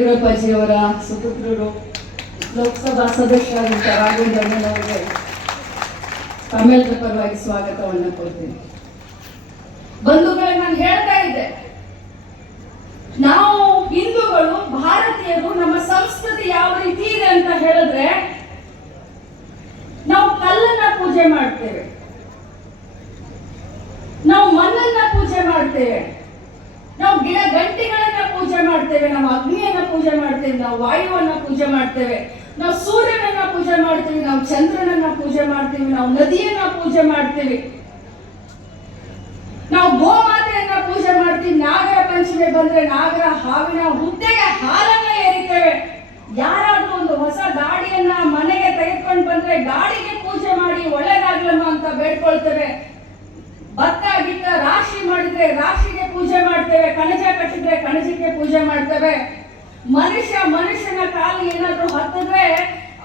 ಯಡಿಯೂರಪ್ಪಾಜಿಯವರ ಸುಪುತ್ರರು ಲೋಕಸಭಾ ಸದಸ್ಯರಾದಂಥ ರಾಘವೇಂದ್ರ ಅವರಿಗೆ ತಮ್ಮೆಲ್ಲರ ಪರವಾಗಿ ಸ್ವಾಗತವನ್ನು ಕೊಡ್ತೀನಿ. ಬಂಧುಗಳೇ, ನಾನು ಹೇಳ್ತಾ ಇದ್ದೆ, ನಾವು ಹಿಂದೂಗಳು, ಭಾರತೀಯರು, ನಮ್ಮ ಸಂಸ್ಕೃತಿ ಯಾವ ರೀತಿ ಇದೆ ಅಂತ ಹೇಳಿದ್ರೆ, ನಾವು ಕಲ್ಲನ್ನ ಪೂಜೆ ಮಾಡ್ತೇವೆ, ನಾವು ಮಣ್ಣನ್ನ ಪೂಜೆ ಮಾಡ್ತೇವೆ, ನಾವು ಗಿಡ ಗಂಟಿಗಳನ್ನ ಪೂಜೆ ಮಾಡ್ತೇವೆ, ನಾವು ಅಗ್ನಿಯನ್ನ ಪೂಜೆ ಮಾಡ್ತೇವೆ, ನಾವು ವಾಯುವನ್ನ ಪೂಜೆ ಮಾಡ್ತೇವೆ, ನಾವು ಸೂರ್ಯನನ್ನ ಪೂಜೆ ಮಾಡ್ತೀವಿ, ನಾವು ಚಂದ್ರನನ್ನ ಪೂಜೆ ಮಾಡ್ತೀವಿ, ನಾವು ನದಿಯನ್ನ ಪೂಜೆ ಮಾಡ್ತೀವಿ, ನಾವು ಗೋಮಾತೆಯನ್ನ ಪೂಜೆ ಮಾಡ್ತೀವಿ. ನಾಗರ ಪಂಚಮಿ ಬಂದ್ರೆ ನಾಗರ ಹಾವಿನ ಹುದ್ದೆಗೆ ಹಾಲನ್ನ ಏರಿತೇವೆ. ಯಾರಾದ್ರೂ ಒಂದು ಹೊಸ ಗಾಡಿಯನ್ನ ಮನೆಗೆ ತೆಗೆದುಕೊಂಡು ಬಂದ್ರೆ ಗಾಡಿಗೆ ಪೂಜೆ ಮಾಡಿ ಒಳ್ಳೇದಾಗ್ಲಮ್ಮ ಅಂತ ಬೇಡ್ಕೊಳ್ತೇವೆ. ಭತ್ತ ಗಿತ್ತ ರಾಶಿ ಮಾಡಿದ್ರೆ ರಾಶಿಗೆ ಪೂಜೆ ಮಾಡ್ತೇವೆ, ಕಣಜ ಕಟ್ಟಿದ್ರೆ ಕಣಜಕ್ಕೆ ಪೂಜೆ ಮಾಡ್ತೇವೆ. ಮನುಷ್ಯನ ಕಾಲು ಏನಾದ್ರೂ ಹತ್ತಿದ್ರೆ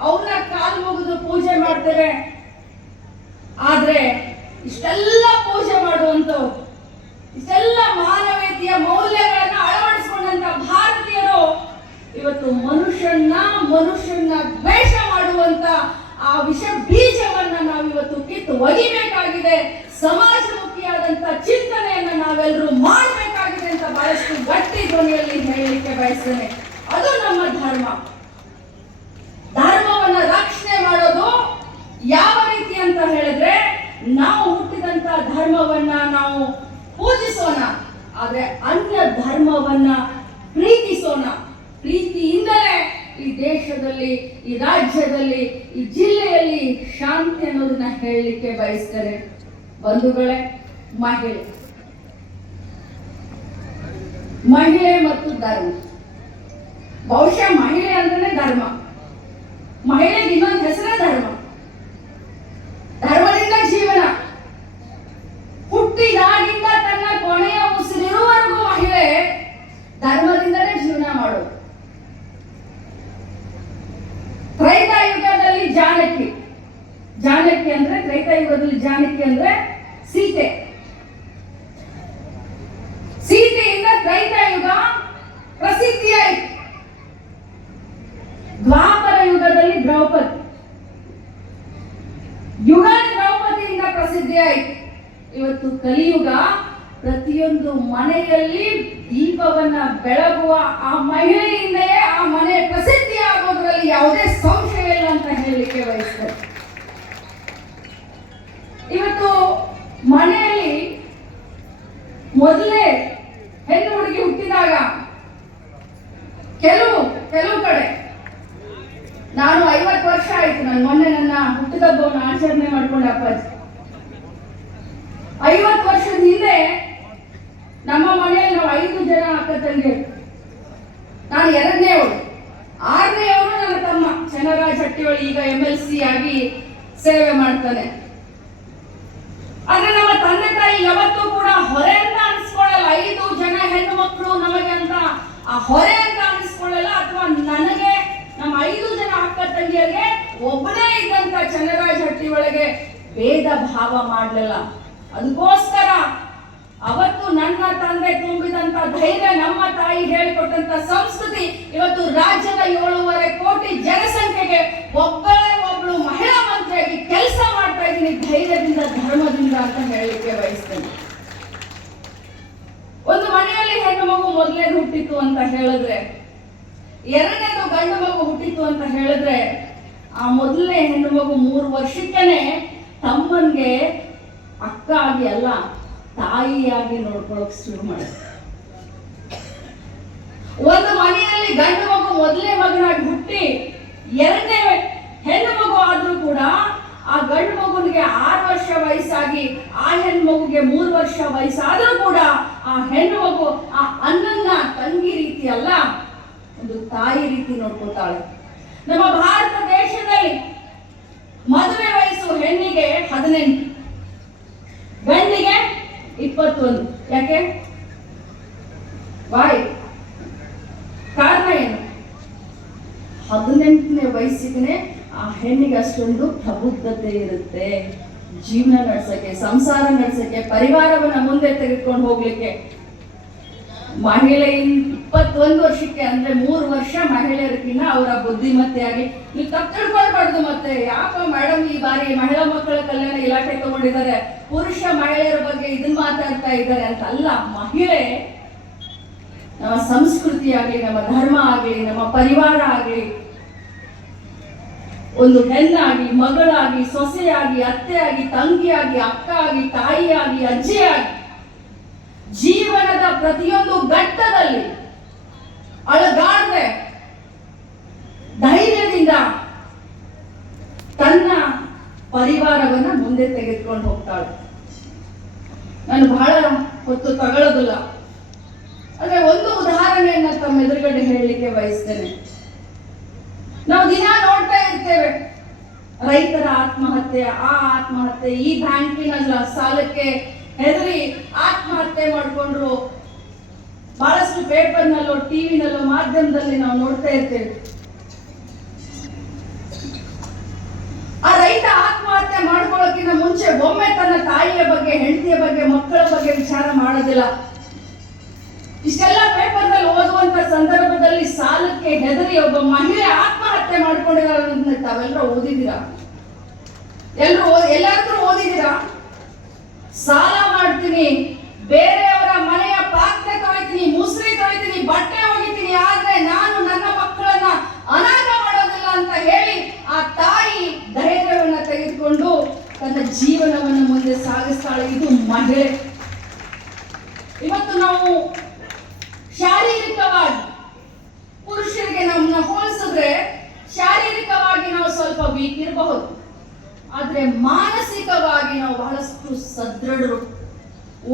ಅವನ ಕಾಲು ಮುಗಿದು ಪೂಜೆ ಮಾಡ್ತೇವೆ. ಆದ್ರೆ ಇಷ್ಟೆಲ್ಲ ಪೂಜೆ ಮಾಡುವಂತವ್ರು, ಇಷ್ಟೆಲ್ಲ ಮಾನವೀಯತೆಯ ಮೌಲ್ಯಗಳನ್ನ ಅಳವಡಿಸಿಕೊಂಡಂತ ಭಾರತೀಯರು ಇವತ್ತು ಮನುಷ್ಯನ ದ್ವೇಷ ಮಾಡುವಂತ ಆ ವಿಷ ಬೀಜವನ್ನ ನಾವಿವತ್ತು ಕಿತ್ತು ಒಗಿಬೇಕಾಗಿದೆ. ಸಮಾಜಮುಖಿಯಾದಂತ ಚಿಂತನೆಯನ್ನ ನಾವೆಲ್ಲರೂ ಮಾಡಬೇಕಾಗಿದೆ ಅಂತ ಬಹಳಷ್ಟು ಗಟ್ಟಿ ಧ್ವನಿಯಲ್ಲಿ ಹೇಳಲಿಕ್ಕೆ ಬಯಸ್ತೇನೆ. ಅದು ನಮ್ಮ ಧರ್ಮವನ್ನ ರಕ್ಷಣೆ ಮಾಡೋದು ಯಾವ ರೀತಿ ಅಂತ ಹೇಳಿದ್ರೆ, ನಾವು ಹುಟ್ಟಿದಂತ ಧರ್ಮವನ್ನ ನಾವು ಪೂಜಿಸೋಣ, ಆದ್ರೆ ಅನ್ಯ ಧರ್ಮವನ್ನ ಪ್ರೀತಿಸೋಣ. ಪ್ರೀತಿಯಿಂದಲೇ ಈ ದೇಶದಲ್ಲಿ, ಈ ರಾಜ್ಯದಲ್ಲಿ, ಈ ಜಿಲ್ಲೆಯಲ್ಲಿ ಶಾಂತಿ ಅನ್ನೋದನ್ನ ಹೇಳಲಿಕ್ಕೆ ಬಯಸ್ತಾರೆ. ಬಂಧುಗಳೇ, ಮಹಿಳೆ ಮತ್ತು ಧರ್ಮ, ಬಹುಶಃ ಮಹಿಳೆ ಅಂದ್ರೆ ಧರ್ಮ, ಮಹಿಳೆಗೆ ಇನ್ನೊಂದು ಹೆಸರೇ ಧರ್ಮ. ಧರ್ಮದಿಂದ ಜೀವನ, ಹುಟ್ಟಿದಾಗಿಂದ ತನ್ನ ಕೊನೆಯ ಉಸಿರಿರುವವರೆಗೂ ಮಹಿಳೆ ಧರ್ಮದಿಂದಲೇ ಜೀವನ ಮಾಡೋದು. ತ್ರೈತಾಯುಗದಲ್ಲಿ ಜಾನಕಿ ಅಂದ್ರೆ, ತ್ರೈತಾಯುಗದಲ್ಲಿ ಜಾನಕಿ ಅಂದ್ರೆ ಸೀತೆಯಿಂದ ತ್ರೈತಾಯುಗ ಪ್ರಸಿದ್ಧಿಯಾಯಿತು. ದ್ವಾಪರ ಯುಗದಲ್ಲಿ ದ್ರೌಪದಿಯಿಂದ ಪ್ರಸಿದ್ಧಿಯಾಯಿತು. ಇವತ್ತು ಕಲಿಯುಗ, ಪ್ರತಿಯೊಂದು ಮನೆಯಲ್ಲಿ ದೀಪವನ್ನ ಬೆಳಗುವ ಆ ಮಹಿಳೆಯಿಂದಲೇ ಆ ಮನೆ ಪ್ರಸಿದ್ಧಿ ಆಗೋದ್ರಲ್ಲಿ ಯಾವುದೇ ಸಂಶಯ ಇಲ್ಲ ಅಂತ ಹೇಳಲಿಕ್ಕೆ ಬಯಸ್ತೇನೆ. ಇವತ್ತು ಮನೆಯಲ್ಲಿ ಮೊದಲೇ ಹೆಣ್ಣು ಹುಡುಗಿ ಹುಟ್ಟಿದಾಗ ಕೆಲವು ಕಡೆ, ನಾನು 50 ವರ್ಷ ಆಯ್ತು, ನಾನು ಮೊನ್ನೆ ನನ್ನ ಹುಟ್ಟಿದಬ್ಬವನ್ನು ಆಚರಣೆ ಮಾಡ್ಕೊಂಡೆ ಅಪ್ಪಾಜಿ. 50 ವರ್ಷದ ಹಿಂದೆ ನಮ್ಮ ಮನೆಯಲ್ಲಿ ನಾವು 5 ಜನ ಅಕ್ಕ ತಂಗಿಯರು. ನಾನು 2ನೇವಳು, 6ನೇವನು ನನ್ನ ತಮ್ಮ ಚನ್ನರಾಜ್ ಹಟ್ಟಿಯೊಳಿ, ಈಗ MLC ಆಗಿ ಸೇವೆ ಮಾಡ್ತಾನೆ. ಆದ್ರೆ ನಮ್ಮ ತಂದೆ ತಾಯಿ ಯಾವತ್ತೂ ಕೂಡ ಹೊರೆ ಅಂತ ಅನ್ಸ್ಕೊಳ್ಳಲ್ಲ. 5 ಜನ ಹೆಣ್ಣು ಮಕ್ಕಳು ನಮಗೆ ಅಂತ ಆ ಹೊರೆ ಅಂತ ಅನ್ಸ್ಕೊಳ್ಳಲ್ಲ, ಅಥವಾ ನನಗೆ ನಮ್ಮ 5 ಜನ ಅಕ್ಕ ತಂಗಿಯರಿಗೆ ಒಬ್ಬನೇ ಇದ್ದಂತ ಚನ್ನರಾಜ್ ಹಟ್ಟಿ ಒಳಗೆ ಭೇದ ಭಾವ ಮಾಡಲಿಲ್ಲ. ಅದಕ್ಕೋಸ್ಕರ ಅವತ್ತು ನನ್ನ ತಂದೆ ತುಂಬಿದಂತ ಧೈರ್ಯ, ನಮ್ಮ ತಾಯಿ ಹೇಳಿಕೊಟ್ಟಂತ ಸಂಸ್ಕೃತಿ ಇವತ್ತು ರಾಜ್ಯದ 7.5 ಕೋಟಿ ಜನಸಂಖ್ಯೆಗೆ ಒಬ್ಬಳು ಮಹಿಳಾ ಮಂತ್ರಿಯಾಗಿ ಕೆಲಸ ಮಾಡ್ತಾ ಇದ್ದೀನಿ, ಧೈರ್ಯದಿಂದ, ಧರ್ಮದಿಂದ ಅಂತ ಹೇಳಲಿಕ್ಕೆ ಬಯಸ್ತೇನೆ. ಒಂದು ಮನೆಯಲ್ಲಿ ಹೆಣ್ಣು ಮಗು ಮೊದಲೇದು ಹುಟ್ಟಿತ್ತು ಅಂತ ಹೇಳಿದ್ರೆ, 2ನೇದು ಗಂಡು ಮಗು ಹುಟ್ಟಿತ್ತು ಅಂತ ಹೇಳಿದ್ರೆ, ಆ ಮೊದಲನೇ ಹೆಣ್ಣು ಮಗು 3 ವರ್ಷಕ್ಕೇನೆ ತಮ್ಮನ್ಗೆ ಅಕ್ಕ ಆಗಿ ಅಲ್ಲ, ತಾಯಿಯಾಗಿ ನೋಡ್ಕೊಳಕ್ ಶುರು ಮಾಡುತ್ತೆ. ಒಂದು ಮನೆಯಲ್ಲಿ ಗಂಡು ಮಗು ಮೊದಲನೇ ಮಗನಾಗಿ ಹುಟ್ಟಿ 2ನೇ ಹೆಣ್ಣು ಮಗು ಆದ್ರೂ ಕೂಡ ಆ ಗಂಡು ಮಗುನಿಗೆ 6 ವರ್ಷ ವಯಸ್ಸಾಗಿ ಆ ಹೆಣ್ಣು ಮಗುಗೆ 3 ವರ್ಷ ವಯಸ್ಸಾದ್ರೂ ಕೂಡ ಆ ಹೆಣ್ಣು ಮಗು ಆ ಅನ್ನನ್ನ ತಂಗಿ ರೀತಿ ಅಲ್ಲ, ಒಂದು ತಾಯಿ ರೀತಿ ನೋಡ್ಕೊತಾಳೆ. ನಮ್ಮ ಭಾರತ ದೇಶದಲ್ಲಿ ಮದುವೆ ವಯಸ್ಸು ಹೆಣ್ಣಿಗೆ 18, ಗಂಡಿಗೆ 21. ಯಾಕೆ? ಕಾರಣ ಏನು? 18ನೇ ವಯಸ್ಸಿಗೆ ಆ ಹೆಣ್ಣಿಗೆ ಅಷ್ಟೊಂದು ಪ್ರಬುದ್ಧತೆ ಇರುತ್ತೆ, ಜೀವನ ನಡೆಸಕ್ಕೆ, ಸಂಸಾರ ನಡೆಸಕ್ಕೆ, ಪರಿವಾರವನ್ನ ಮುಂದೆ ತೆಗೆದುಕೊಂಡು ಹೋಗ್ಲಿಕ್ಕೆ. ಮಹಿಳೆ 21 ವರ್ಷಕ್ಕೆ ಅಂದ್ರೆ 3 ವರ್ಷ ಮಹಿಳೆಯರಿಗಿನ್ನ ಅವರ ಬುದ್ಧಿಮತ್ತೆಯಾಗಿ ನೀವು ತಪ್ಪು ತಿಳ್ಕೊಳ್ಬಾರ್ದು. ಮತ್ತೆ ಯಾಕೋ ಮೇಡಮ್ ಈ ಬಾರಿ ಮಹಿಳಾ ಮಕ್ಕಳ ಕಲ್ಯಾಣ ಇಲಾಖೆ ತಗೊಂಡಿದ್ದಾರೆ, ಪುರುಷ ಮಹಿಳೆಯರ ಬಗ್ಗೆ ಇದನ್ನ ಮಾತಾಡ್ತಾ ಇದ್ದಾರೆ ಅಂತ ಅಲ್ಲ. ಮಹಿಳೆ ನಮ್ಮ ಸಂಸ್ಕೃತಿ ಆಗ್ಲಿ, ನಮ್ಮ ಧರ್ಮ ಆಗ್ಲಿ, ನಮ್ಮ ಪರಿವಾರ ಆಗ್ಲಿ, ಒಂದು ಹೆಣ್ಣಾಗಿ, ಮಗಳಾಗಿ, ಸೊಸೆಯಾಗಿ, ಅತ್ತೆಯಾಗಿ, ತಂಗಿಯಾಗಿ, ಅಕ್ಕ ಆಗಿ, ತಾಯಿಯಾಗಿ, ಅಜ್ಜಿಯಾಗಿ, ಜೀವನದ ಪ್ರತಿಯೊಂದು ಘಟ್ಟದಲ್ಲಿ ಅಳಗಾಡದೆ ಧೈರ್ಯದಿಂದ ತನ್ನ ಪರಿವಾರವನ್ನ ಮುಂದೆ ತೆಗೆದುಕೊಂಡು ಹೋಗ್ತಾಳೆ. ನಾನು ಬಹಳ ಹೊತ್ತು ತಗೊಳ್ಳೋದಿಲ್ಲ, ಅಂದ್ರೆ ಒಂದು ಉದಾಹರಣೆಯನ್ನ ತಮ್ಮ ಎದುರುಗಡೆ ಹೇಳಲಿಕ್ಕೆ ಬಯಸ್ತೇನೆ. ನಾವು ದಿನ ನೋಡ್ತಾ ಇರ್ತೇವೆ ರೈತರ ಆತ್ಮಹತ್ಯೆ, ಆ ಆತ್ಮಹತ್ಯೆ, ಈ ಬ್ಯಾಂಕಿನ ಸಾಲಕ್ಕೆ ಹೆದರಿ ಆತ್ಮಹತ್ಯೆ ಮಾಡಿಕೊಂಡ್ರು. ಬಹಳಷ್ಟು ಪೇಪರ್ನಲ್ಲೋ, ಟಿವಿನಲ್ಲೋ, ಮಾಧ್ಯಮದಲ್ಲಿ ನಾವು ನೋಡ್ತಾ ಇರ್ತೇವೆ. ಆ ರೈತ ಆತ್ಮಹತ್ಯೆ ಮಾಡ್ಕೊಳ್ಳೋಕ್ಕಿಂತ ಮುಂಚೆ ಒಮ್ಮೆ ತನ್ನ ತಾಯಿಯ ಬಗ್ಗೆ, ಹೆಂಡತಿಯ ಬಗ್ಗೆ, ಮಕ್ಕಳ ಬಗ್ಗೆ ವಿಚಾರ ಮಾಡೋದಿಲ್ಲ. ಇಷ್ಟೆಲ್ಲ ಪೇಪರ್ನಲ್ಲಿ ಓದುವಂತ ಸಂದರ್ಭದಲ್ಲಿ ಸಾಲಕ್ಕೆ ಹೆದರಿ ಒಬ್ಬ ಮಹಿಳೆ ಆತ್ಮಹತ್ಯೆ ಮಾಡ್ಕೊಂಡಿದ್ದಾರೆ. ತಾವೆಲ್ಲರೂ ಓದಿದ್ದೀರಾ? ಎಲ್ಲಾದ್ರೂ ಓದಿದ್ದೀರಾ? ಸಾಲ ಮಾಡ್ತೀನಿ, ಬೇರೆಯವರ ಮನೆಯ ಪಾತ್ರೆ ತೊಳಿತೀನಿ, ಮುಸ್ರಿ ತೊಳಿತೀನಿ, ಬಟ್ಟೆ ಒಗಿತೀನಿ, ಆದ್ರೆ ನಾನು ನನ್ನ ಮಕ್ಕಳನ್ನ ಅನಾಥ ಮಾಡೋದಿಲ್ಲ ಅಂತ ಹೇಳಿ ಆ ತಾಯಿ ಧೈರ್ಯವನ್ನ ತೆಗೆದುಕೊಂಡು ತನ್ನ ಜೀವನವನ್ನು ಮುಂದೆ ಸಾಗಿಸ್ತಾಳೆ. ಇದು ಮಹಿಳೆ. ಇವತ್ತು ನಾವು ಶಾರೀರಿಕವಾಗಿ ಪುರುಷರಿಗೆ ನಮ್ಮನ್ನ ಹೋಲಿಸಿದ್ರೆ ಶಾರೀರಿಕವಾಗಿ ನಾವು ಸ್ವಲ್ಪ ವೀಕ್ ಇರಬಹುದು, ಆದ್ರೆ ಮಾನಸಿಕವಾಗಿ ನಾವು ಬಹಳಷ್ಟು ಸದೃಢರು.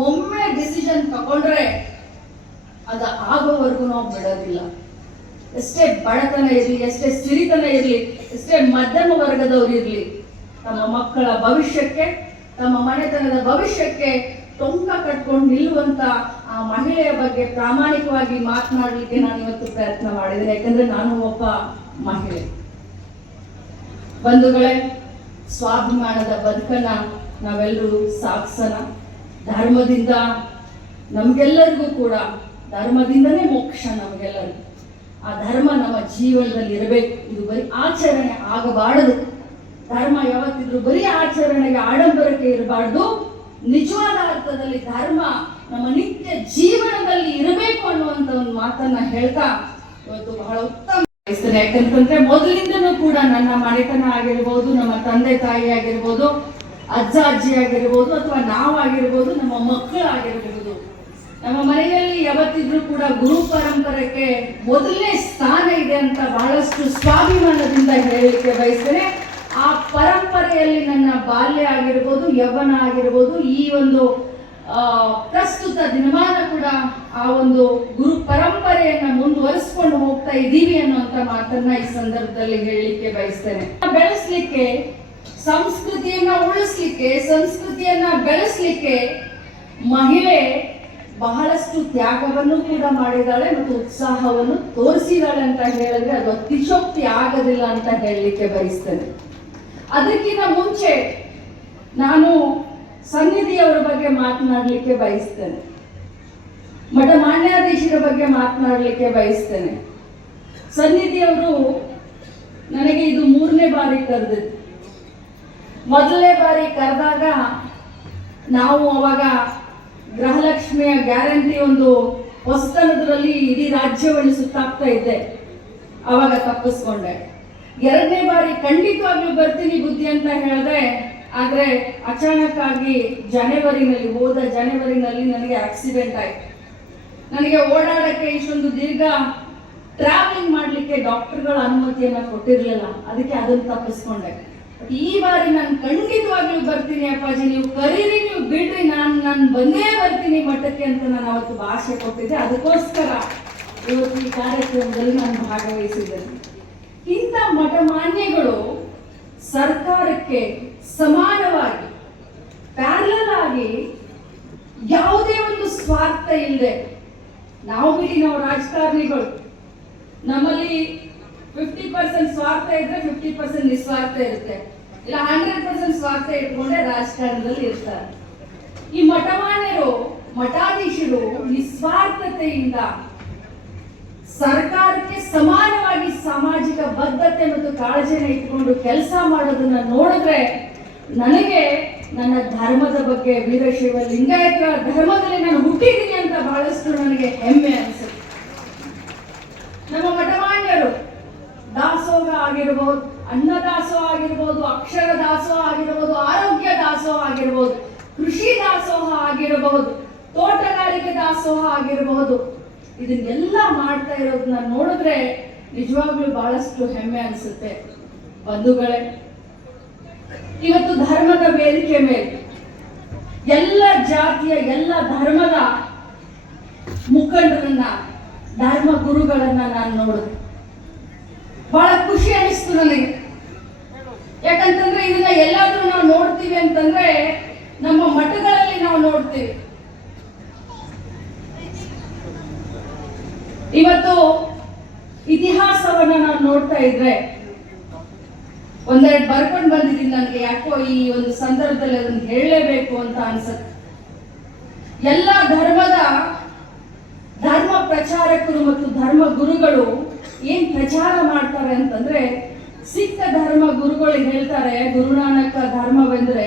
ಒಮ್ಮೆ ಡಿಸಿಷನ್ ತಗೊಂಡ್ರೆ ಅದ ಆಗೋವರೆಗೂ ನಾವು ಬಿಡೋದಿಲ್ಲ. ಎಷ್ಟೇ ಬಡತನ ಇರಲಿ, ಎಷ್ಟೇ ಸಿರಿತನ ಇರಲಿ, ಎಷ್ಟೇ ಮಧ್ಯಮ ವರ್ಗದವರು ಇರಲಿ, ತಮ್ಮ ಮಕ್ಕಳ ಭವಿಷ್ಯಕ್ಕೆ, ತಮ್ಮ ಮನೆತನದ ಭವಿಷ್ಯಕ್ಕೆ ಟೊಂಕ ಕಟ್ಕೊಂಡು ನಿಲ್ಲುವಂತ ಆ ಮಹಿಳೆಯ ಬಗ್ಗೆ ಪ್ರಾಮಾಣಿಕವಾಗಿ ಮಾತನಾಡಲಿಕ್ಕೆ ನಾನು ಇವತ್ತು ಪ್ರಯತ್ನ ಮಾಡಿದ್ದೇನೆ. ಯಾಕಂದ್ರೆ ನಾನು ಒಬ್ಬ ಮಹಿಳೆ. ಬಂಧುಗಳೇ, ಸ್ವಾಭಿಮಾನದ ಬದುಕನ್ನ ನಾವೆಲ್ಲರೂ ಸಾಗಿಸೋಣ. ಧರ್ಮದಿಂದ ನಮ್ಗೆಲ್ಲರಿಗೂ ಕೂಡ, ಧರ್ಮದಿಂದನೇ ಮೋಕ್ಷ ನಮಗೆಲ್ಲರಿಗೂ. ಆ ಧರ್ಮ ನಮ್ಮ ಜೀವನದಲ್ಲಿ ಇರಬೇಕು. ಇದು ಬರೀ ಆಚರಣೆ ಆಗಬಾರದು. ಧರ್ಮ ಯಾವತ್ತಿದ್ರು ಬರೀ ಆಚರಣೆಗೆ, ಆಡಂಬರಕ್ಕೆ ಇರಬಾರ್ದು. ನಿಜವಾದ ಅರ್ಥದಲ್ಲಿ ಧರ್ಮ ನಮ್ಮ ನಿತ್ಯ ಜೀವನದಲ್ಲಿ ಇರಬೇಕು ಅನ್ನುವಂತ ಒಂದು ಮಾತನ್ನ ಹೇಳ್ತಾ ಇವತ್ತು ಬಹಳ ಉತ್ತಮ. ಯಾಕಂತಂದ್ರೆ ಮೊದಲಿಂದನೂ ಕೂಡ ನನ್ನ ಮನೆತನ ಆಗಿರ್ಬೋದು, ನಮ್ಮ ತಂದೆ ತಾಯಿ ಆಗಿರ್ಬೋದು, ಅಜ್ಜ ಅಜ್ಜಿ ಆಗಿರ್ಬೋದು, ಅಥವಾ ನಾವಾಗಿರ್ಬೋದು, ನಮ್ಮ ಮಕ್ಕಳಾಗಿರ್ಬೋದು, ನಮ್ಮ ಮನೆಯಲ್ಲಿ ಯಾವತ್ತಿದ್ರು ಕೂಡ ಗುರು ಪರಂಪರೆಗೆ ಮೊದಲನೇ ಸ್ಥಾನ ಇದೆ ಅಂತ ಬಹಳಷ್ಟು ಸ್ವಾಭಿಮಾನದಿಂದ ಹೇಳಲಿಕ್ಕೆ ಬಯಸ್ತೇನೆ. ಆ ಪರಂಪರೆಯಲ್ಲಿ ನನ್ನ ಬಾಲ್ಯ ಆಗಿರ್ಬೋದು, ಯೌವನ ಆಗಿರ್ಬೋದು, ಈ ಒಂದು ಪ್ರಸ್ತುತ ದಿನಮಾನ ಕೂಡ ಆ ಒಂದು ಗುರು ಪರಂಪರೆಯನ್ನ ಮುಂದುವರಿಸಿಕೊಂಡು ಹೋಗ್ತಾ ಇದ್ದೀವಿ ಅನ್ನುವಂತ ಮಾತನ್ನ ಈ ಸಂದರ್ಭದಲ್ಲಿ ಹೇಳಲಿಕ್ಕೆ ಬಯಸ್ತೇನೆ. ಬೆಳೆಸಲಿಕ್ಕೆ, ಸಂಸ್ಕೃತಿಯನ್ನ ಉಳಿಸ್ಲಿಕ್ಕೆ, ಸಂಸ್ಕೃತಿಯನ್ನ ಬೆಳೆಸಲಿಕ್ಕೆ ಮಹಿಳೆ ಬಹಳಷ್ಟು ತ್ಯಾಗವನ್ನು ಕೂಡ ಮಾಡಿದಾಳೆ ಮತ್ತು ಉತ್ಸಾಹವನ್ನು ತೋರಿಸಿದಾಳೆ ಅಂತ ಹೇಳಿದ್ರೆ ಅದು ಅತಿಶೋಕ್ತಿ ಆಗೋದಿಲ್ಲ ಅಂತ ಹೇಳಲಿಕ್ಕೆ ಬಯಸ್ತೇನೆ. ಅದಕ್ಕಿಂತ ಮುಂಚೆ ನಾನು ಸನ್ನಿಧಿಯವರ ಬಗ್ಗೆ ಮಾತನಾಡಲಿಕ್ಕೆ ಬಯಸ್ತೇನೆ. ಮಠ ಮಾನ್ಯಾಧೀಶರ ಬಗ್ಗೆ ಮಾತನಾಡಲಿಕ್ಕೆ ಬಯಸ್ತೇನೆ. ಸನ್ನಿಧಿಯವರು ನನಗೆ ಇದು 3ನೇ ಬಾರಿ ಕರೆದಿದ್ದು. ಮೊದಲನೇ ಬಾರಿ ಕರೆದಾಗ ನಾವು ಅವಾಗ ಗೃಹಲಕ್ಷ್ಮಿಯ ಗ್ಯಾರಂಟಿ ಒಂದು ಹೊಸತನದಲ್ಲಿ ಇಡೀ ರಾಜ್ಯವನ್ನು ಸುತ್ತಾಕ್ತಾ ಇದ್ದೆ. ಅವಾಗ ತಪ್ಪಿಸ್ಕೊಂಡೆ. 2ನೇ ಬಾರಿ ಖಂಡಿತವಾಗ್ಲೂ ಬರ್ತೀನಿ ಬುದ್ಧಿ ಅಂತ ಹೇಳಿದೆ. ಆದ್ರೆ ಅಚಾನಕ್ ಆಗಿ ಹೋದ ಜನವರಿನಲ್ಲಿ ನನಗೆ ಆಕ್ಸಿಡೆಂಟ್ ಆಯ್ತು. ನನಗೆ ಓಡಾಡಕ್ಕೆ ಇಷ್ಟೊಂದು ದೀರ್ಘ ಟ್ರಾವೆಲಿಂಗ್ ಮಾಡ್ಲಿಕ್ಕೆ ಡಾಕ್ಟರ್ಗಳ ಅನುಮತಿಯನ್ನ ಕೊಟ್ಟಿರ್ಲಿಲ್ಲ. ಅದಕ್ಕೆ ಅದನ್ನು ತಪ್ಪಿಸ್ಕೊಂಡೆ. ಈ ಬಾರಿ ನಾನು ಖಂಡಿತವಾಗ್ಲೂ ಬರ್ತೀನಿ ಅಪ್ಪಾಜಿ, ನೀವು ಕರೀರಿ, ನೀವು ಬಿಡ್ರಿ, ನಾನು ಬಂದೇ ಬರ್ತೀನಿ ಮಠಕ್ಕೆ ಅಂತ ನಾನು ಅವತ್ತು ಭಾಷೆ ಕೊಟ್ಟಿದ್ದೆ. ಅದಕ್ಕೋಸ್ಕರ ಇವತ್ತು ಈ ಕಾರ್ಯಕ್ರಮದಲ್ಲಿ ನಾನು ಭಾಗವಹಿಸಿದ್ದೇನೆ. ಇಂಥ ಮಠ ಮಾನ್ಯಗಳು ಸರ್ಕಾರಕ್ಕೆ ಸಮಾನವಾಗಿ, ಪ್ಯಾರಲಲ್ ಆಗಿ, ಯಾವುದೇ ಒಂದು ಸ್ವಾರ್ಥ ಇಲ್ಲದೆ, ನಾವು ಬಿಡಿ, ನಾವು ರಾಜಕಾರಣಿಗಳು, ನಮ್ಮಲ್ಲಿ 50% ಸ್ವಾರ್ಥ ಇದ್ರೆ 50% ನಿಸ್ವಾರ್ಥ ಇರುತ್ತೆ, ಇಲ್ಲ 100% ಸ್ವಾರ್ಥ ಇಟ್ಕೊಂಡೆ ರಾಜಕಾರಣದಲ್ಲಿ ಇರ್ತಾರೆ. ಈ ಮಠಮಾನ್ಯರು, ಮಠಾಧೀಶರು ನಿಸ್ವಾರ್ಥತೆಯಿಂದ ಸರ್ಕಾರಕ್ಕೆ ಸಮಾನವಾಗಿ ಸಾಮಾಜಿಕ ಬದ್ಧತೆ ಮತ್ತು ಕಾಳಜಿನ ಇಟ್ಕೊಂಡು ಕೆಲಸ ಮಾಡೋದನ್ನ ನೋಡಿದ್ರೆ ನನಗೆ ನನ್ನ ಧರ್ಮದ ಬಗ್ಗೆ, ವೀರಶೈವ ಲಿಂಗಾಯತರ ಧರ್ಮದಲ್ಲಿ ನಾನು ಹುಟ್ಟಿದ್ದೀನಿ ಅಂತ ಬಹಳಷ್ಟು ನನಗೆ ಹೆಮ್ಮೆ ಅನಿಸುತ್ತೆ. ನಮ್ಮ ಮಠಮಾನ್ಯರು ದಾಸೋಹ ಆಗಿರಬಹುದು, ಅನ್ನದಾಸೋಹ ಆಗಿರ್ಬೋದು, ಅಕ್ಷರ ದಾಸೋಹ ಆಗಿರಬಹುದು, ಆರೋಗ್ಯ ದಾಸೋಹ ಆಗಿರಬಹುದು, ಕೃಷಿ ದಾಸೋಹ ಆಗಿರಬಹುದು, ತೋಟಗಾರಿಕೆ ದಾಸೋಹ ಆಗಿರಬಹುದು, ಇದನ್ನೆಲ್ಲ ಮಾಡ್ತಾ ಇರೋದನ್ನ ನೋಡಿದ್ರೆ ನಿಜವಾಗ್ಲೂ ಬಹಳಷ್ಟು ಹೆಮ್ಮೆ ಅನಿಸುತ್ತೆ. ಬಂಧುಗಳೇ, ಇವತ್ತು ಧರ್ಮದ ವೇದಿಕೆ ಮೇಲೆ ಎಲ್ಲ ಜಾತಿಯ ಎಲ್ಲ ಧರ್ಮದ ಮುಖಂಡರನ್ನ, ಧರ್ಮ ಗುರುಗಳನ್ನ ನಾನು ನೋಡಿದೆ. ಬಹಳ ಖುಷಿ ಅನಿಸ್ತು ನನಗೆ. ಯಾಕಂತಂದ್ರೆ ಇದನ್ನ ಎಲ್ಲಾದ್ರೂ ನಾವು ನೋಡ್ತೀವಿ ಅಂತಂದ್ರೆ ನಮ್ಮ ಮಠಗಳಲ್ಲಿ ನಾವು ನೋಡ್ತೀವಿ. ಇವತ್ತು ಇತಿಹಾಸವನ್ನ ನಾವು ನೋಡ್ತಾ ಇದ್ರೆ ಒಂದೆರಡು ಬರ್ಕೊಂಡು ಬಂದಿದ್ದೀನಿ. ನನಗೆ ಯಾಕೋ ಈ ಒಂದು ಸಂದರ್ಭದಲ್ಲಿ ಅದನ್ನು ಹೇಳಲೇಬೇಕು ಅಂತ ಅನ್ಸುತ್ತೆ. ಎಲ್ಲ ಧರ್ಮದ ಧರ್ಮ ಪ್ರಚಾರಕರು ಮತ್ತು ಧರ್ಮ ಗುರುಗಳು ಏನ್ ಪ್ರಚಾರ ಮಾಡ್ತಾರೆ ಅಂತಂದ್ರೆ, ಸಿಖ್ ಧರ್ಮ ಗುರುಗಳು ಹೇಳ್ತಾರೆ, ಗುರುನಾನಕ ಧರ್ಮವೆಂದ್ರೆ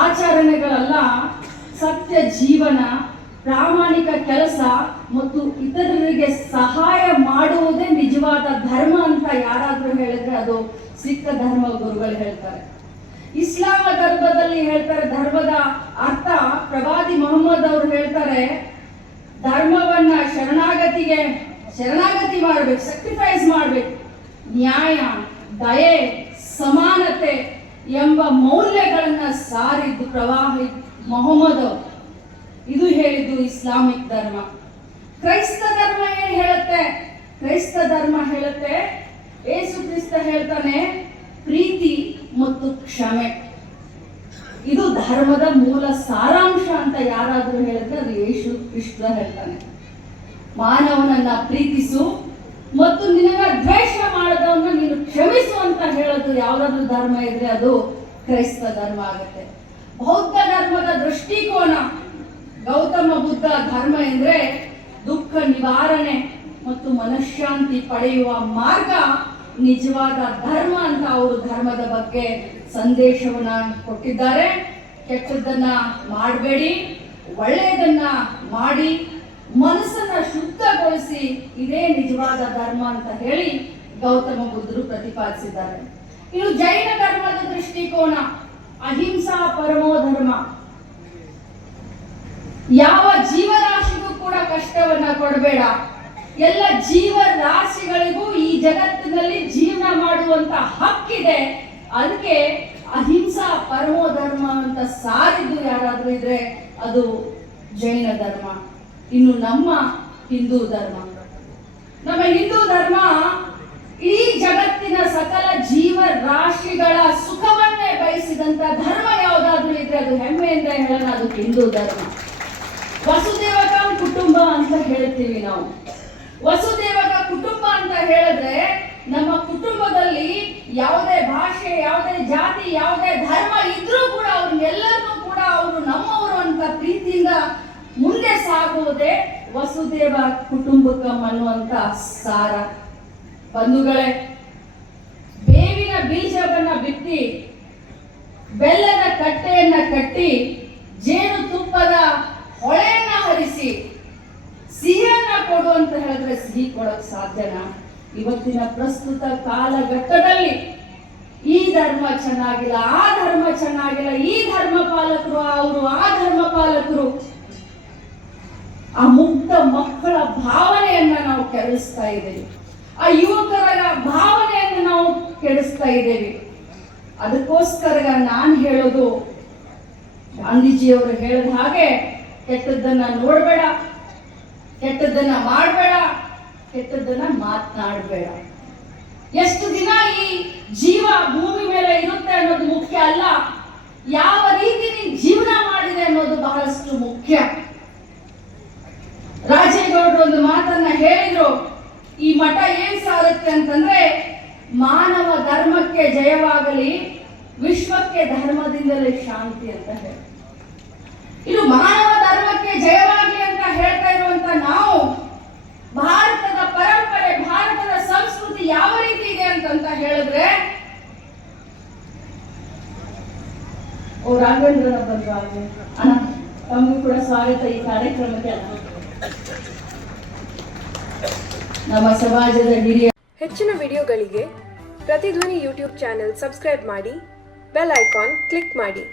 ಆಚರಣೆಗಳಲ್ಲ, ಸತ್ಯ ಜೀವನ, ಪ್ರಾಮಾಣಿಕ ಕೆಲಸ ಮತ್ತು ಇತರರಿಗೆ ಸಹಾಯ ಮಾಡುವುದೇ ನಿಜವಾದ ಧರ್ಮ ಅಂತ ಯಾರಾದ್ರೂ ಹೇಳಿದ್ರೆ ಅದು ಸಿಖ್ ಧರ್ಮ ಗುರುಗಳು ಹೇಳ್ತಾರೆ. ಇಸ್ಲಾಂ ಧರ್ಮದಲ್ಲಿ ಹೇಳ್ತಾರೆ, ಧರ್ಮದ ಅರ್ಥ ಪ್ರವಾದಿ ಮೊಹಮ್ಮದ್ ಅವರು ಹೇಳ್ತಾರೆ, ಧರ್ಮವನ್ನ ಶರಣಾಗತಿ ಮಾಡ್ಬೇಕು, ಸ್ಯಾಕ್ರಿಫೈಸ್ ಮಾಡ್ಬೇಕು, ನ್ಯಾಯ, ದಯೆ, ಸಮಾನತೆ ಎಂಬ ಮೌಲ್ಯಗಳನ್ನ ಸಾರಿದ್ದು ಪ್ರವಾದಿ ಮೊಹಮ್ಮದ್ ಅವರು. ಇದು ಹೇಳಿದ್ದು ಇಸ್ಲಾಮಿಕ್ ಧರ್ಮ. ಕ್ರೈಸ್ತ ಧರ್ಮ ಏನ್ ಹೇಳುತ್ತೆ? ಕ್ರೈಸ್ತ ಧರ್ಮ ಹೇಳುತ್ತೆ, ಯೇಸು ಕ್ರಿಸ್ತ ಹೇಳ್ತಾನೆ, ಪ್ರೀತಿ ಮತ್ತು ಕ್ಷಮೆ. ಇದು ಧರ್ಮದ ಮೂಲ ಸಾರಾಂಶ ಅಂತ ಯಾರಾದ್ರೂ ಹೇಳಿದ್ರೆ ಅದು ಯೇಸು ಕ್ರಿಸ್ತ ಹೇಳ್ತಾನೆ. ಮಾನವನನ್ನ ಪ್ರೀತಿಸು ಮತ್ತು ನಿನ್ನ ದ್ವೇಷ ಮಾಡದವನ್ನ ನೀನು ಕ್ಷಮಿಸು ಅಂತ ಹೇಳೋದು ಯಾವ್ದಾದ್ರು ಧರ್ಮ ಇದ್ರೆ ಅದು ಕ್ರೈಸ್ತ ಧರ್ಮ ಆಗುತ್ತೆ. ಬೌದ್ಧ ಧರ್ಮದ ದೃಷ್ಟಿಕೋನ, ಗೌತಮ ಬುದ್ಧ ಧರ್ಮ ಎಂದ್ರೆ ದುಃಖ ನಿವಾರಣೆ ಮತ್ತು ಮನಃಶಾಂತಿ ಪಡೆಯುವ ಮಾರ್ಗ ನಿಜವಾದ ಧರ್ಮ ಅಂತ ಅವರು ಧರ್ಮದ ಬಗ್ಗೆ ಸಂದೇಶವನ್ನ ಕೊಟ್ಟಿದ್ದಾರೆ. ಕೆಟ್ಟದ್ದನ್ನ ಮಾಡಬೇಡಿ, ಒಳ್ಳೆಯದನ್ನ ಮಾಡಿ ಮನಸ್ಸನ್ನ ಶುದ್ಧಗೊಳಿಸಿ, ಇದೇ ನಿಜವಾದ ಧರ್ಮ ಅಂತ ಹೇಳಿ ಗೌತಮ ಬುದ್ಧರು ಪ್ರತಿಪಾದಿಸಿದ್ದಾರೆ. ಇನ್ನು ಜೈನ ಧರ್ಮದ ದೃಷ್ಟಿಕೋನ, ಅಹಿಂಸಾ ಪರಮೋ ಧರ್ಮ. ಯಾವ ಜೀವರಾಶಿಗೂ ಕೂಡ ಕಷ್ಟವನ್ನ ಕೊಡಬೇಡ, ಎಲ್ಲ ಜೀವರಾಶಿಗಳಿಗೂ ಈ ಜಗತ್ತಿನಲ್ಲಿ ಜೀವನ ಮಾಡುವಂತ ಹಕ್ಕಿದೆ, ಅದಕ್ಕೆ ಅಹಿಂಸಾ ಪರಮೋ ಧರ್ಮ ಅಂತ ಸಾರಿದ್ದು ಯಾರಾದ್ರೂ ಇದ್ರೆ ಅದು ಜೈನ ಧರ್ಮ. ಇನ್ನು ನಮ್ಮ ಹಿಂದೂ ಧರ್ಮ, ನಮ್ಮ ಹಿಂದೂ ಧರ್ಮ ಈ ಜಗತ್ತಿನ ಸಕಲ ಜೀವರಾಶಿಗಳ ಸುಖವನ್ನೇ ಬಯಸಿದಂತ ಧರ್ಮ ಯಾವುದಾದ್ರೂ ಇದ್ರೆ ಅದು ಹೆಮ್ಮೆಯಿಂದ ಹೇಳೋಣ, ಅದು ಹಿಂದೂ ಧರ್ಮ. ವಸುದೇವಕ ಕುಟುಂಬ ಅಂತ ಹೇಳ್ತೀವಿ ನಾವು. ವಸುದೇವಕ ಕುಟುಂಬ ಅಂತ ಹೇಳಿದ್ರೆ ನಮ್ಮ ಕುಟುಂಬದಲ್ಲಿ ಯಾವುದೇ ಭಾಷೆ, ಯಾವುದೇ ಜಾತಿ, ಯಾವುದೇ ಧರ್ಮ ಇದ್ರೂ ಕೂಡ ಅವ್ರನ್ನೆಲ್ಲರನ್ನೂ ಕೂಡ ಅವರು ನಮ್ಮವರು ಅಂತ ಪ್ರೀತಿಯಿಂದ ಮುಂದೆ ಸಾಗುವುದೇ ವಸುದೇವ ಕುಟುಂಬಕಂ ಅನ್ನುವಂತ ಸಾರ. ಬಂಧುಗಳೇ, ಬೇವಿನ ಬೀಜವನ್ನ ಬಿತ್ತಿ, ಬೆಲ್ಲದ ಕಟ್ಟೆಯನ್ನ ಕಟ್ಟಿ, ಜೇನು ತುಪ್ಪದ ಹೊಳೆಯನ್ನ ಹರಿಸಿ ಸಿಹಿಯನ್ನ ಕೊಡು ಅಂತ ಹೇಳಿದ್ರೆ ಸಿಹಿ ಕೊಡಕ್ ಸಾಧ್ಯನಾ? ಇವತ್ತಿನ ಪ್ರಸ್ತುತ ಕಾಲಘಟ್ಟದಲ್ಲಿ ಈ ಧರ್ಮ ಚೆನ್ನಾಗಿಲ್ಲ, ಆ ಧರ್ಮ ಚೆನ್ನಾಗಿಲ್ಲ, ಈ ಧರ್ಮ ಪಾಲಕರು ಅವರು, ಆ ಧರ್ಮ ಪಾಲಕರು, ಆ ಮುಗ್ಧ ಮಕ್ಕಳ ಭಾವನೆಯನ್ನ ನಾವು ಕೆಡಿಸ್ತಾ ಇದ್ದೇವೆ. ಆ ಯುವಕರ ಭಾವನೆಯನ್ನು ನಾವು ಕೆಡಿಸ್ತಾ ಇದ್ದೇವೆ. ಅದಕ್ಕೋಸ್ಕರ ನಾನು ಹೇಳೋದು, ಗಾಂಧೀಜಿಯವರು ಹೇಳಿದ ಹಾಗೆ, ಕೆಟ್ಟದ್ದನ್ನ ನೋಡಬೇಡ, ಕೆಟ್ಟದ್ದನ್ನ ಮಾಡಬೇಡ, ಕೆಟ್ಟದ್ದನ್ನ ಮಾತನಾಡಬೇಡ. ಎಷ್ಟು ದಿನ ಈ ಜೀವ ಭೂಮಿ ಮೇಲೆ ಇರುತ್ತೆ ಅನ್ನೋದು ಮುಖ್ಯ ಅಲ್ಲ, ಯಾವ ರೀತಿ ನೀನು ಜೀವನ ಮಾಡಿದೆ ಅನ್ನೋದು ಬಹಳಷ್ಟು ಮುಖ್ಯ. ರಾಜೇಗೌಡರು ಒಂದು ಮಾತನ್ನ ಹೇಳಿದ್ರು, ಈ ಮಠ ಏನ್ ಸಾರುತ್ತೆ ಅಂತಂದ್ರೆ, ಮಾನವ ಧರ್ಮಕ್ಕೆ ಜಯವಾಗಲಿ, ವಿಶ್ವಕ್ಕೆ ಧರ್ಮದಿಂದಲೇ ಶಾಂತಿ ಅಂತ ಹೇಳಿ. ಇದು ಮಾನವ ಧರ್ಮಕ್ಕೆ ಜಯವಾಗಲಿ ಅಂತ ಹೇಳ್ತಾ ಇರುವಂತ ನಾವು ಭಾರತದ ರಾಘವೇಂದ್ರನ ಬಂದ್ರು ಹಾಗೆ ಅಣ್ಣ ತಮಗೂ ಕೂಡ ಸ್ವಾಗತ ಈ ಕಾರ್ಯಕ್ರಮಕ್ಕೆ. ನಮ್ಮ ಸಮಾಜದ ಹಿರಿಯ ಹೆಚ್ಚಿನ ವಿಡಿಯೋಗಳಿಗೆ ಪ್ರತಿಧ್ವನಿ ಯೂಟ್ಯೂಬ್ ಚಾನೆಲ್ ಸಬ್ಸ್ಕ್ರೈಬ್ ಮಾಡಿ, ಬೆಲ್ ಐಕಾನ್ ಕ್ಲಿಕ್ ಮಾಡಿ.